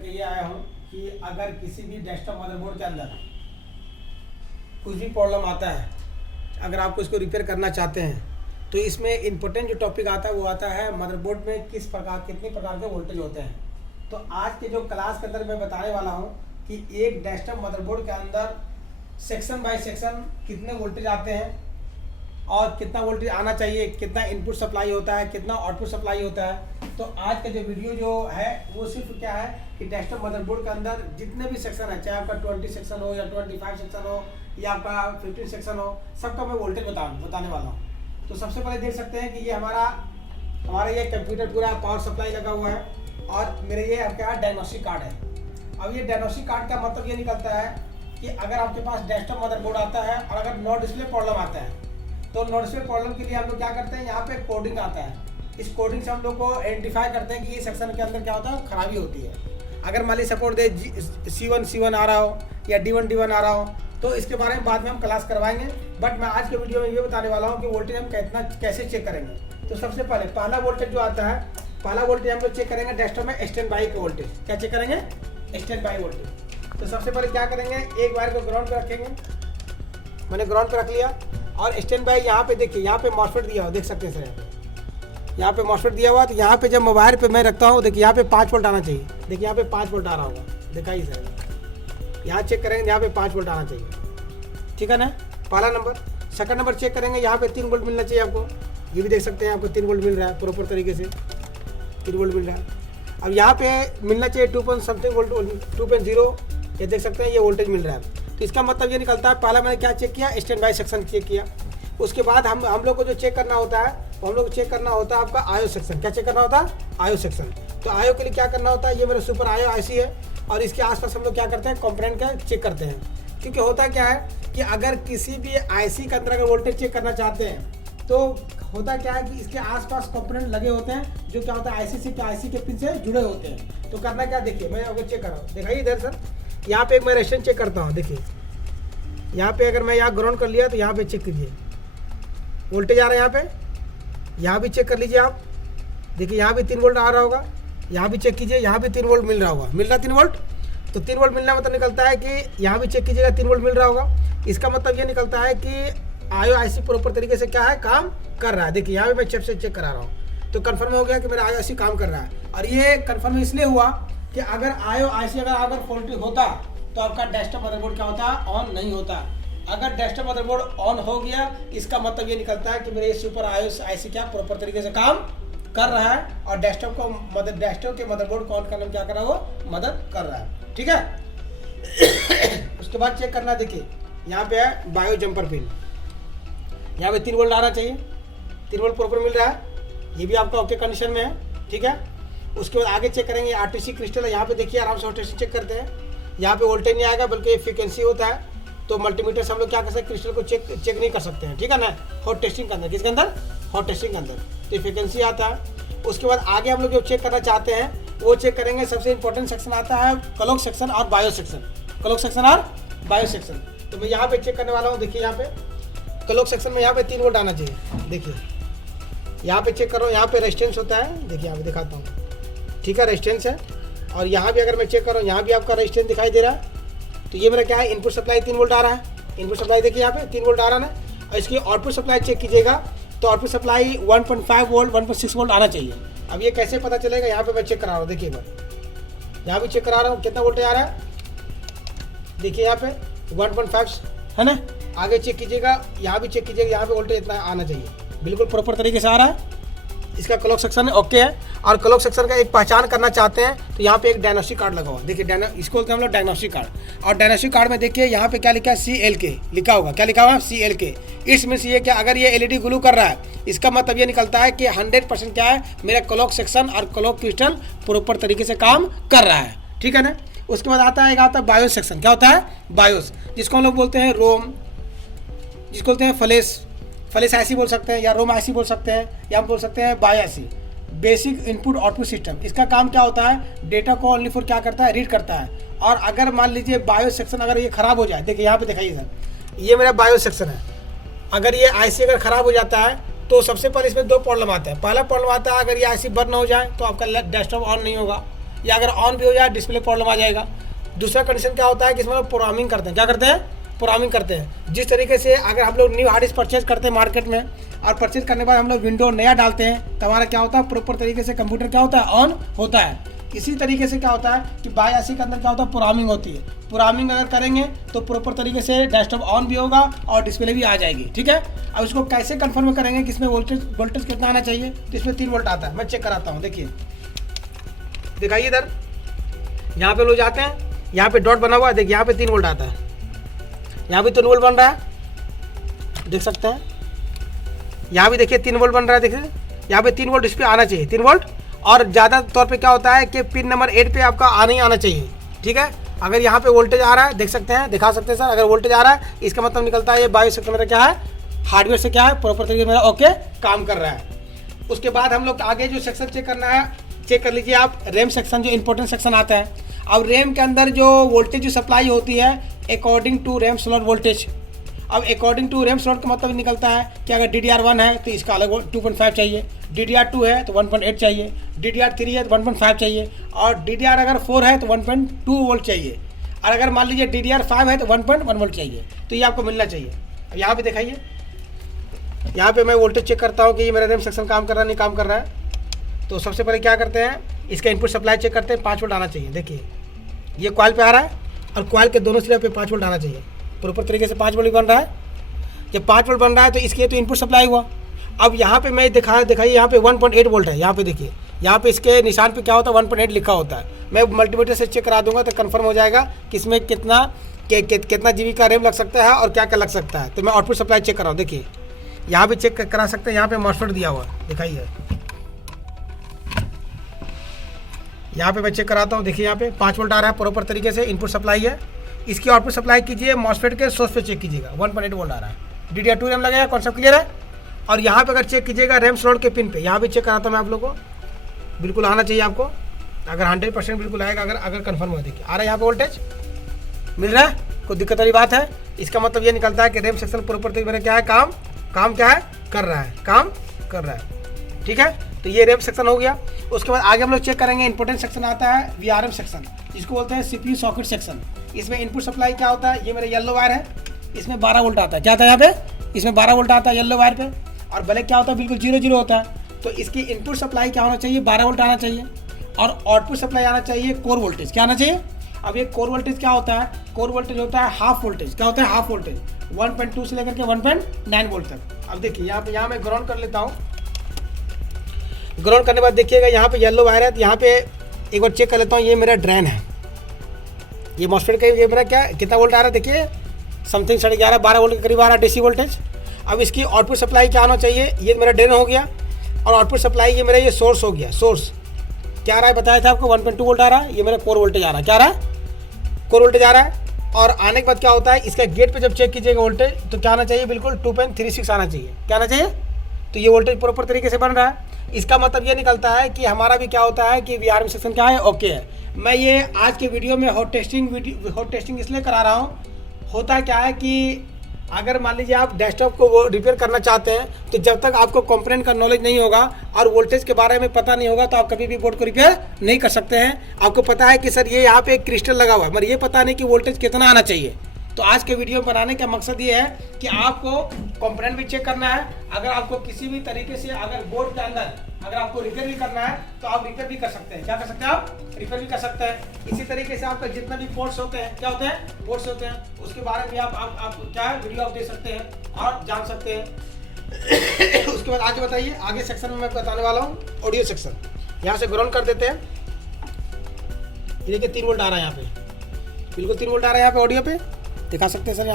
करके ये आया हूँ कि अगर किसी भी डेस्कटॉप मदरबोर्ड के अंदर कुछ भी प्रॉब्लम आता है, अगर आपको इसको रिपेयर करना चाहते हैं, तो इसमें इम्पोर्टेंट जो टॉपिक आता है वो आता है मदरबोर्ड में कितने प्रकार के वोल्टेज होते हैं। तो आज के जो क्लास के अंदर मैं बताने वाला हूँ कि एक डेस्कटॉप मदरबोर्ड के अंदर सेक्शन बाय सेक्शन कितने वोल्टेज आते हैं और कितना वोल्टेज आना चाहिए, कितना इनपुट सप्लाई होता है, कितना आउटपुट सप्लाई होता है। तो आज का जो वीडियो जो है वो सिर्फ क्या है कि डेस्कटॉप मदरबोर्ड के अंदर जितने भी सेक्शन है, चाहे आपका 20 सेक्शन हो या 25 सेक्शन हो या आपका 15 सेक्शन हो, सबका मैं वोल्टेज बताने वाला हूँ। तो सबसे पहले देख सकते हैं कि ये हमारा ये कंप्यूटर पूरा पावर सप्लाई लगा हुआ है और मेरे ये आपके यहाँ डायग्नोस्टिक कार्ड है। अब ये डायग्नोस्टिक कार्ड का मतलब ये निकलता है कि अगर आपके पास डेस्कटॉप मदरबोर्ड आता है और अगर नो डिस्प्ले प्रॉब्लम आता है, तो नो डिस्प्ले प्रॉब्लम के लिए हम लोग क्या करते हैं, यहाँ पे कोडिंग आता है। इस कोडिंग से हम लोग को आइडेंटिफाई करते हैं कि ये सेक्शन के अंदर क्या होता है, खराबी होती है। अगर मान ली सपोर्ट दे C1 आ रहा हो या D1 आ रहा हो, तो इसके बारे में बाद में हम क्लास करवाएंगे। बट मैं आज के वीडियो में ये बताने वाला हूँ कि वोल्टेज हम कैसे चेक करेंगे। तो सबसे पहले पहला वोल्टेज जो आता है, पहला वोल्टेज हम लोग चेक करेंगे डेस्कटॉप में स्टैंड बाई का वोल्टेज। क्या चेक करेंगे? Stand by voltage. तो सबसे पहले क्या करेंगे, एक वायर को ग्राउंड पे रखेंगे। मैंने ग्राउंड पे रख लिया और स्टैंड बाई यहाँ पे देखिए, यहाँ पे मॉसफेट दिया हुआ, देख सकते हैं सर, यहाँ पे मॉसफेट दिया हुआ। तो यहाँ पे जब मोबाइल पे मैं रखता हूँ, देखिए यहाँ पे 5 वोल्ट आना चाहिए। देखिए यहाँ पे 5 वोल्ट आ रहा होगा, दिखाइए सर, यहाँ चेक करेंगे, यहाँ पे 5 वोल्ट आना चाहिए, ठीक है ना, पहला नंबर। सेकंड नंबर चेक करेंगे, यहाँ पे 3 वोल्ट मिलना चाहिए आपको। ये भी देख सकते हैं आपको 3 वोल्ट मिल रहा है, प्रॉपर तरीके से 3 वोल्ट मिल रहा है। अब यहाँ पे मिलना चाहिए 2.something वोल्ट, 2.0, ये देख सकते हैं ये वोल्टेज मिल रहा है। तो इसका मतलब ये निकलता है, पहला मैंने क्या चेक किया, स्टैंड बाई सेक्शन चेक किया। उसके बाद हम लोग को जो चेक करना होता है, हम लोग को चेक करना होता है आपका आयो सेक्शन। क्या चेक करना होता है? आयो सेक्शन। तो आयो के लिए क्या करना होता है, ये मेरा सुपर आयो आईसी है और इसके आसपास हम लोग क्या करते हैं, कंपोनेंट का चेक करते हैं। क्योंकि होता क्या है कि अगर किसी भी आईसी के अंदर अगर वोल्टेज चेक करना चाहते हैं, तो होता क्या है कि इसके आसपास कंपोनेंट लगे होते हैं जो क्या होता है आईसी के पिन से जुड़े होते हैं। तो करना क्या, देखिए मैं अगर चेक कर रहा हूँ, दिखाइए इधर सर, यहाँ पे एक मैं रेजिस्टेंस चेक करता हूँ। देखिए यहाँ पे अगर मैं यहाँ ग्राउंड कर लिया तो यहाँ पे चेक कीजिए, वोल्टेज आ रहा है यहाँ पे, यहाँ भी चेक कर लीजिए आप। देखिए यहाँ भी 3 वोल्ट आ रहा होगा, यहाँ भी चेक कीजिए, यहाँ भी 3 वोल्ट मिल रहा होगा, मिल रहा 3 वोल्ट। तो 3 वोल्ट मिलना मतलब निकलता है कि यहाँ भी चेक कीजिएगा 3 वोल्ट मिल रहा होगा। इसका मतलब ये निकलता है कि आयो आईसी प्रॉपर तरीके से क्या है, काम कर रहा है। देखिए यहाँ भी मैं चिप से चेक करा रहा हूँ, तो कंफर्म हो गया कि मेरा आयो आईसी काम कर रहा है। और ये कंफर्म इसलिए हुआ कि अगर आयो आईसी अगर फॉल्टी होता तो आपका डेस्कटॉप मदरबोर्ड क्या होता, ऑन नहीं होता। अगर डेस्कटॉप मदरबोर्ड ऑन हो गया, इसका मतलब ये निकलता है कि मेरे सुपर आयो आईसी क्या प्रॉपर तरीके से काम कर रहा है और डेस्कटॉप के मदरबोर्ड को ऑन करने में क्या कर रहा है, वो मदद कर रहा है, ठीक है। उसके बाद चेक करना, देखिए यहाँ पे है बायो जंपर पिन, यहाँ पे 3 वोल्ट आना चाहिए, 3 वोल्ट प्रॉपर मिल रहा है, ये भी आपका ओके कंडीशन में है, ठीक है। उसके बाद आगे चेक करेंगे आरटीसी क्रिस्टल है, यहाँ पे देखिए आराम से रोटेशन चेक करते हैं, यहाँ पे वोल्टेज नहीं आएगा बल्कि फ्रीक्वेंसी होता है। तो मल्टीमीटर से हम लोग क्या कर सकते हैं, क्रिस्टल को चेक नहीं कर सकते हैं, ठीक है ना, हॉट टेस्टिंग के अंदर, किसके अंदर, हॉट टेस्टिंग के अंदर, तो फ्रीक्वेंसी आता है। उसके बाद आगे हम लोग जो चेक करना चाहते हैं वो चेक करेंगे, सबसे इंपॉर्टेंट सेक्शन आता है क्लॉक सेक्शन और बायो सेक्शन, क्लॉक सेक्शन और बायो सेक्शन। तो मैं यहाँ पे चेक करने वाला हूँ, देखिए यहाँ पे क्लॉक सेक्शन में यहाँ पे 3 वोल्ट आना चाहिए। देखिए यहाँ पे चेक कर रहा हूँ, यहाँ पे रेजिस्टेंस होता है, देखिए यहाँ पे दिखाता हूँ, ठीक है, रेजिस्टेंस है। और यहाँ भी अगर मैं चेक कर रहा हूँ, यहाँ भी आपका रेजिस्टेंस दिखाई दे रहा है। तो ये मेरा क्या है, इनपुट सप्लाई 3 वोल्ट आ रहा है, इनपुट सप्लाई देखिए यहाँ पे 3 वोल्ट आ रहा है ना। और इसकी आउटपुट सप्लाई चेक कीजिएगा, तो आउटपुट सप्लाई 1.5 वोल्ट 1.6 वोल्ट आना चाहिए। अब ये कैसे पता चलेगा, यहाँ पे मैं चेक करा रहा हूँ, देखिए मैं यहाँ भी चेक करा रहा हूँ कितना वोल्टेज आ रहा है, देखिए यहाँ पे 1.5 है ना। आगे चेक कीजिएगा, यहाँ भी चेक कीजिएगा, यहाँ पे वोल्टेज इतना आना चाहिए, बिल्कुल प्रॉपर तरीके से आ रहा है। इसका क्लॉक सेक्शन ओके है। और क्लॉक सेक्शन का एक पहचान करना चाहते हैं तो यहाँ पे एक डायग्नोस्टिक कार्ड लगा हुआ, देखिए इसको बोलते हैं हम लोग डायग्नोस्टिक कार्ड। और डायग्नोस्टिक कार्ड में देखिए यहाँ पे क्या लिखा है, CLK लिखा होगा, क्या लिखा हुआ है, CLK। इट्स मीन्स ये क्या, अगर ये LED ग्लू कर रहा है, इसका मतलब ये निकलता है कि 100% क्या है, मेरा क्लॉक सेक्शन और क्लॉक क्रिस्टल प्रॉपर तरीके से काम कर रहा है, ठीक है ना। उसके बाद आता है बायोस सेक्शन। क्या होता है, बायोस, जिसको हम लोग बोलते हैं रोम, जिसको बोलते हैं फ्लैश आईसी बोल सकते हैं, या रोम आईसी बोल सकते हैं, या हम बोल सकते हैं bio IC, basic input output system. इसका काम क्या होता है, डेटा को ओनली फॉर क्या करता है, रीड करता है। और अगर मान लीजिए बायो सेक्शन अगर ये खराब हो जाए, देखिए यहाँ पे दिखाइए सर, ये मेरा बायो सेक्शन है, अगर ये आईसी अगर खराब हो जाता है तो सबसे पहले इसमें 2 प्रॉब्लम आता है। पहला प्रॉब्लम आता है, अगर ये आईसी बंद ना हो जाए तो आपका डेस्कटॉप ऑन नहीं होगा। या अगर ऑन भी हो जाए डिस्प्ले प्रॉब्लम आ जाएगा। दूसरा कंडीशन क्या होता है कि इसमें लोग प्रोग्रामिंग करते हैं, क्या करते हैं, प्रोग्रामिंग करते हैं। जिस तरीके से अगर हम लोग न्यू हार्ड डिस्क परचेज करते हैं मार्केट में और परचेज करने के बाद हम लोग विंडो नया डालते हैं तो हमारा क्या होता है, प्रॉपर तरीके से कंप्यूटर क्या होता है, ऑन होता है। इसी तरीके से क्या होता है कि बायसी के अंदर क्या होता है, प्रोग्रामिंग होती है। प्रोग्रामिंग अगर करेंगे तो प्रॉपर तरीके से डेस्कटॉप ऑन भी होगा और डिस्प्ले भी आ जाएगी, ठीक है। अब इसको कैसे कंफर्म करेंगे कि इसमें वोल्टेज कितना आना चाहिए, तो इसमें 3 वोल्ट आता है। मैं चेक कराता हूँ, देखिए दिखाइए इधर, यहाँ पे लोग जाते हैं, यहाँ पे डॉट बना हुआ है, देखिए यहाँ पे 3 वोल्ट आता है, यहाँ भी 3 वोल्ट बन रहा है, देख सकते हैं। यहाँ भी देखिए 3 वोल्ट बन रहा है, देखिए यहाँ पे 3 वोल्ट इस पर आना चाहिए, 3 वोल्ट। और ज़्यादा तौर पे क्या होता है कि पिन नंबर 8 पे आपका आना ही आना चाहिए, ठीक है। अगर यहाँ पे वोल्टेज आ रहा है, देख सकते हैं, दिखा सकते हैं सर, अगर वोल्टेज आ रहा है इसका मतलब निकलता है ये बायो सेक्शन मेरा क्या है, हार्डवेयर से क्या है, प्रॉपर तरीके मेरा ओके काम कर रहा है। उसके बाद हम लोग आगे जो सेक्शन चेक करना है, चेक कर लीजिए आप, रैम सेक्शन जो इंपॉर्टेंट सेक्शन आता है। अब रैम के अंदर जो वोल्टेज जो सप्लाई होती है according to RAM slot voltage. अब अकॉर्डिंग टू रैम स्लॉट का मतलब निकलता है कि अगर DDR1 है तो इसका अलग 2.5 चाहिए, DDR2 है तो 1.8 चाहिए, DDR3 है तो 1.5 चाहिए, और DDR अगर 4 है तो 1.2 वोल्ट चाहिए, और अगर मान लीजिए DDR5 है तो 1.1 वोल्ट चाहिए। तो ये आपको मिलना चाहिए। अब यहाँ पे दिखाइए, यहाँ पे मैं वोल्टेज चेक करता हूँ कि ये मेरा रैम सेक्शन काम कर रहा है नहीं काम कर रहा है। तो सबसे पहले क्या करते हैं, इसका इनपुट सप्लाई चेक करते हैं, 5 वोल्ट आना चाहिए। देखिए ये कॉइल पे आ रहा है और कॉइल के दोनों सिरे पे 5 वोल्ट आना चाहिए, प्रॉपर तरीके से 5 वोल्ट बन रहा है। जब 5 वोल्ट बन रहा है तो इसके तो इनपुट सप्लाई हुआ। अब यहाँ पे मैं दिखाइए यहाँ पे 1.8 वोल्ट है, यहाँ पे देखिए, यहाँ पे इसके निशान पे क्या होता है, 1.8 लिखा होता है। मैं मल्टीमीटर से चेक करा दूंगा तो कंफर्म हो जाएगा कि इसमें कितना जीबी का रैम लग सकता है और क्या क्या लग सकता है। तो मैं आउटपुट सप्लाई चेक कराऊँ, देखिए यहाँ भी चेक करा सकते हैं, यहाँ पे मॉसफेट दिया हुआ है, दिखाइए यहाँ पे मैं चेक कराता हूँ। देखिए यहाँ पे 5 वोल्ट आ रहा है, प्रॉपर तरीके से इनपुट सप्लाई है। इसकी आउटपुट सप्लाई कीजिए, मॉसफेट के सोर्स पे चेक कीजिएगा, 1.8 वोल्ट आ रहा है, DDR2 रैम लगेगा, कॉन्सेप्ट क्लियर है। और यहाँ पे अगर चेक कीजिएगा रैम स्लॉट के पिन पे, यहाँ भी चेक कराता हूँ मैं आप लोगों को, बिल्कुल आना चाहिए आपको, अगर 100% बिल्कुल आएगा, अगर कन्फर्म हो। देखिए आ रहा है यहाँ पे वोल्टेज मिल रहा है, कोई दिक्कत वाली बात है। इसका मतलब ये निकलता है कि रैम सेक्शन प्रॉपर तरीके मेरा क्या है, काम क्या है, कर रहा है, काम कर रहा है, ठीक है। तो ये रैम सेक्शन हो गया। उसके बाद आगे हम लोग चेक करेंगे, इंपॉर्टेंट सेक्शन आता है VRM सेक्शन, जिसको बोलते हैं CPU सॉकेट सेक्शन। इसमें इनपुट सप्लाई क्या होता है, ये मेरा येलो वायर है, इसमें 12 वोल्ट आता है, क्या आता है यहाँ पे, इसमें 12 वोल्ट आता है येलो वायर पे, और ब्लैक क्या होता है, बिल्कुल 0 होता है। तो इसकी इनपुट सप्लाई क्या होना चाहिए, 12 वोल्ट आना चाहिए, और आउटपुट सप्लाई आना चाहिए कोर वोल्टेज, क्या आना चाहिए। अब ये कोर वोल्टेज क्या होता है, कोर वोल्टेज होता है हाफ वोल्टेज, क्या होता है, हाफ वोल्टेज 1.2 से लेकर के 1.9 वोल्ट तक। अब देखिए यहाँ मैं ग्राउंड कर लेता हूँ। ग्राउंड करने के बाद देखिएगा यहाँ पे येलो वायर है, तो यहाँ पे एक बार चेक कर लेता हूँ, ये मेरा ड्रेन है, ये मॉसफेट का ये मेरा क्या कितना वोल्ट आ रहा है, देखिए समथिंग 11.5-12 वोल्ट के करीब आ रहा है DC वोल्टेज। अब इसकी आउटपुट सप्लाई क्या आना चाहिए, ये मेरा ड्रेन हो गया, और आउटपुट सप्लाई ये मेरा ये सोर्स हो गया। सोर्स क्या आ रहा है, बताया था आपको 1.2 वोल्ट आ रहा है, ये मेरा कोर वोल्टेज आ रहा है, क्या आ रहा है, कोर वोल्टेज आ रहा है। और आने के बाद क्या होता है, इसका गेट पे जब चेक कीजिएगा वोल्टेज, तो क्या आना चाहिए, बिल्कुल 2.36 आना चाहिए, क्या आना चाहिए। तो ये वोल्टेज प्रॉपर तरीके से बन रहा है। इसका मतलब ये निकलता है कि हमारा भी क्या होता है कि VRM सेक्शन क्या है, ओके है। मैं ये आज के वीडियो में हॉट टेस्टिंग इसलिए करा रहा हूँ। होता क्या है कि अगर मान लीजिए आप डेस्कटॉप को वो रिपेयर करना चाहते हैं, तो जब तक आपको कंपोनेंट का नॉलेज नहीं होगा और वोल्टेज के बारे में पता नहीं होगा, तो आप कभी भी बोर्ड को रिपेयर नहीं कर सकते हैं। आपको पता है कि सर ये यहाँ पे एक क्रिस्टल लगा हुआ है, मगर ये पता नहीं कि वोल्टेज कितना आना चाहिए। तो आज के वीडियो बनाने का मकसद ये है कि आपको कंपोनेंट भी चेक करना है। अगर आपको किसी भी तरीके से अगर बोर्ड के अंदर अगर आपको रिपेयर भी करना है, तो आप रिपेयर भी कर सकते हैं, क्या कर सकते हैं, आप रिपेयर भी कर सकते हैं। इसी तरीके से आपका जितना भी पोर्ट्स होते हैं, क्या होते हैं, पोर्ट्स होते हैं, उसके बारे में आप क्या है वीडियो आप दे सकते हैं और जान सकते हैं। उसके बाद आगे बताइए, आगे सेक्शन में मैं बताने वाला हूँ ऑडियो सेक्शन। यहाँ से ग्राउंड कर देते हैं, ये देखिए 3 वोल्ट आ रहा है यहाँ पे, बिल्कुल 3 वोल्ट आ रहा है यहाँ पे, ऑडियो पे दिखा सकते हैं सर।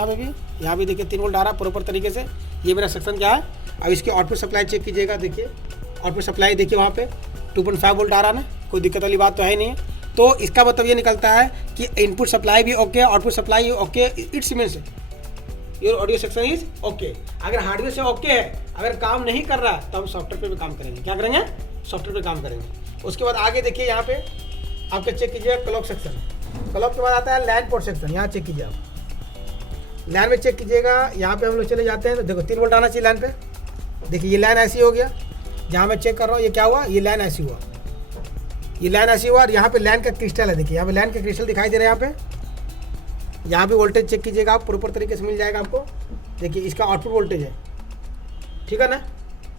यहाँ भी देखिए 3 वोल्ट आ रहा है प्रॉपर तरीके से। ये मेरा सेक्शन क्या है। अब इसकी आउटपुट सप्लाई चेक कीजिएगा, देखिए आउटपुट सप्लाई देखिए वहाँ पे 2.5 वोल्ट आ रहा है ना, कोई दिक्कत वाली बात तो है नहीं है। तो इसका मतलब ये निकलता है कि इनपुट सप्लाई भी okay, output supply okay, it's means your audio section is okay. अगर हार्डवेयर से ओके है, अगर काम नहीं कर रहा तो हम सॉफ्टवेयर पे भी काम करेंगे, क्या करेंगे, सॉफ्टवेयर पे काम करेंगे। उसके बाद आगे देखिए यहाँ पे आपके चेक कीजिए क्लॉक सेक्शन। क्लॉक के बाद आता है लैन पोर्ट सेक्शन। यहाँ चेक कीजिए, आप लैन में चेक कीजिएगा। यहाँ पे हम लोग चले जाते हैं तो देखो 3 वोल्ट आना चाहिए लैन पे। देखिए ये लाइन ऐसी हो गया, जहाँ मैं चेक कर रहा हूँ ये क्या हुआ, ये लाइन ऐसी हुआ, ये लाइन ऐसी हुआ और यहाँ पे लाइन का क्रिस्टल है, देखिए यहाँ पे लाइन का क्रिस्टल दिखाई दे रहा है। यहाँ पे वोल्टेज चेक कीजिएगा आप, प्रॉपर तरीके से मिल जाएगा आपको। देखिए इसका आउटपुट वोल्टेज है, ठीक है ना,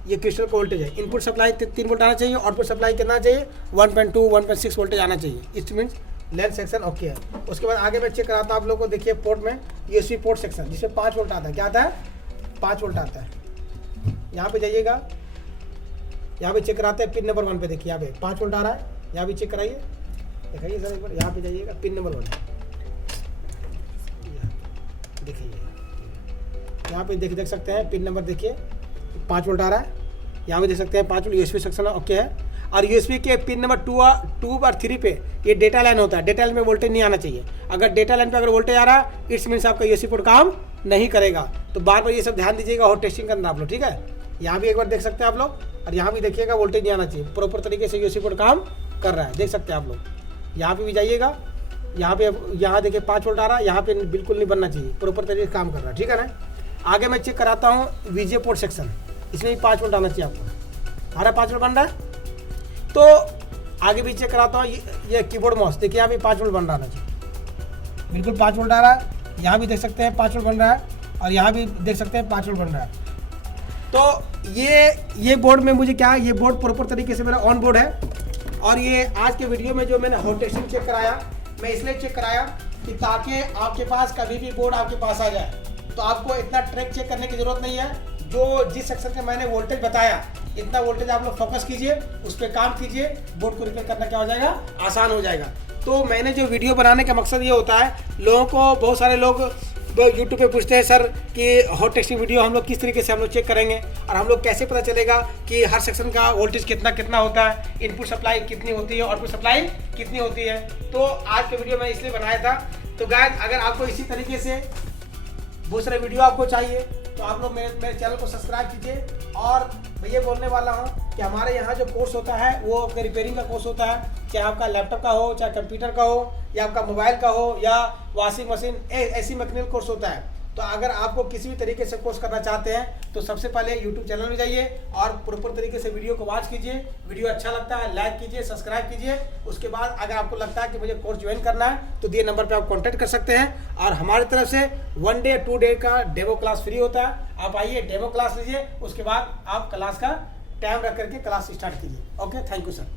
ये क्रिस्टल का वोल्टेज है। इनपुट सप्लाई 3 वोल्ट आना चाहिए, आउटपुट सप्लाई कितना चाहिए 1.2 1.6 वोल्टेज आना चाहिए। It means length section okay है। उसके बाद आगे मैं चेक कराता हूँ आप लोगों को। देखिए पोर्ट में USB पोर्ट सेक्शन जिसमें 5 वोल्ट आता है, क्या आता है 5 वोल्ट आता है। यहाँ पे जाइएगा, यहाँ पे चेक कराते हैं पिन नंबर 1 पे। देखिए यहाँ पे 5 वोल्ट आ रहा है, यहाँ भी चेक कराइए, दिखाइए सर एक बार। यहाँ पे जाइएगा पिन नंबर 1, देखिए यहाँ पे देख सकते हैं पिन नंबर, देखिए 5 वोल्ट आ रहा है। यहाँ पे देख सकते हैं 5 वोल्ट USB सेक्शन ओके है। और USB के पिन नंबर 2 और 3 पे ये डेटा लाइन होता है, डेटा लाइन में वोल्टेज नहीं आना चाहिए। अगर डेटा लाइन पे अगर वोल्टेज आ रहा है इट्स मीन्स आपका USB पोर्ट काम नहीं करेगा। तो बार बार ये सब ध्यान दीजिएगा और टेस्टिंग करना आप लोग, ठीक है। यहाँ भी एक बार देख सकते हैं आप लोग, और यहाँ भी देखिएगा वोल्टेज नहीं आना चाहिए, प्रॉपर तरीके से USB पोर्ट काम कर रहा है, देख सकते हैं आप लोग। यहाँ पे भी जाइएगा, यहाँ देखिए 5 वोल्ट आ रहा है, यहाँ पे बिल्कुल नहीं बनना चाहिए, प्रॉपर तरीके से काम कर रहा है, ठीक है ना। आगे मैं चेक कराता हूँ VGA पोर्ट सेक्शन, इसमें भी 5 वोल्ट आना चाहिए आपको। हमारा 5 वोल्ट बन रहा है। तो आगे भी चेक कराता हूँ, ये कीबोर्ड माउस, देखिए यहाँ भी 5 वोल्ट बन रहा है, बिल्कुल 5 वोल्ट आ रहा है। यहाँ भी देख सकते हैं 5 वोल्ट बन रहा है, और यहाँ भी देख सकते हैं 5 वोल्ट बन रहा है। तो ये बोर्ड में मुझे क्या, ये बोर्ड प्रॉपर तरीके से मेरा ऑन बोर्ड है। और ये आज के वीडियो में जो मैंने हॉट टेस्टिंग चेक कराया, मैं इसलिए चेक कराया कि ताकि आपके पास कभी भी बोर्ड आपके पास आ जाए तो आपको इतना ट्रैक चेक करने की जरूरत नहीं है। जो जिस सेक्शन में मैंने वोल्टेज बताया, इतना वोल्टेज आप लोग फोकस कीजिए, उस पर काम कीजिए, बोर्ड को रिपेयर करना क्या हो जाएगा, आसान हो जाएगा। तो मैंने जो वीडियो बनाने का मकसद ये होता है, लोगों को, बहुत सारे लोग यूट्यूब पे पूछते हैं सर कि हॉट टेस्टिंग वीडियो हम लोग किस तरीके से हम लोग चेक करेंगे, और हम लोग कैसे पता चलेगा कि हर सेक्शन का वोल्टेज कितना होता है, इनपुट सप्लाई कितनी होती है, आउटपुट सप्लाई कितनी होती है। तो आज के वीडियो मैं इसलिए बनाया था। तो गाइस, अगर आपको इसी तरीके से बहुत सारे वीडियो आपको चाहिए तो आप लोग मेरे चैनल को सब्सक्राइब कीजिए। और मैं ये बोलने वाला हूँ कि हमारे यहाँ जो कोर्स होता है वो आपका रिपेयरिंग का कोर्स होता है, चाहे आपका लैपटॉप का हो, चाहे कंप्यूटर का हो, या आपका मोबाइल का हो, या वॉशिंग मशीन, ऐसी मैकेनिकल कोर्स होता है। तो अगर आपको किसी भी तरीके से कोर्स करना चाहते हैं तो सबसे पहले YouTube चैनल में जाइए और प्रॉपर तरीके से वीडियो को वॉच कीजिए। वीडियो अच्छा लगता है लाइक कीजिए, सब्सक्राइब कीजिए। उसके बाद अगर आपको लगता है कि मुझे कोर्स ज्वाइन करना है तो दिए नंबर पे आप कांटेक्ट कर सकते हैं। और हमारी तरफ से 1 डे 2 डे का डेमो क्लास फ्री होता है। आप आइए, डेमो क्लास लीजिए, उसके बाद आप क्लास का टाइम रख करके क्लास स्टार्ट कीजिए। Okay, thank you sir.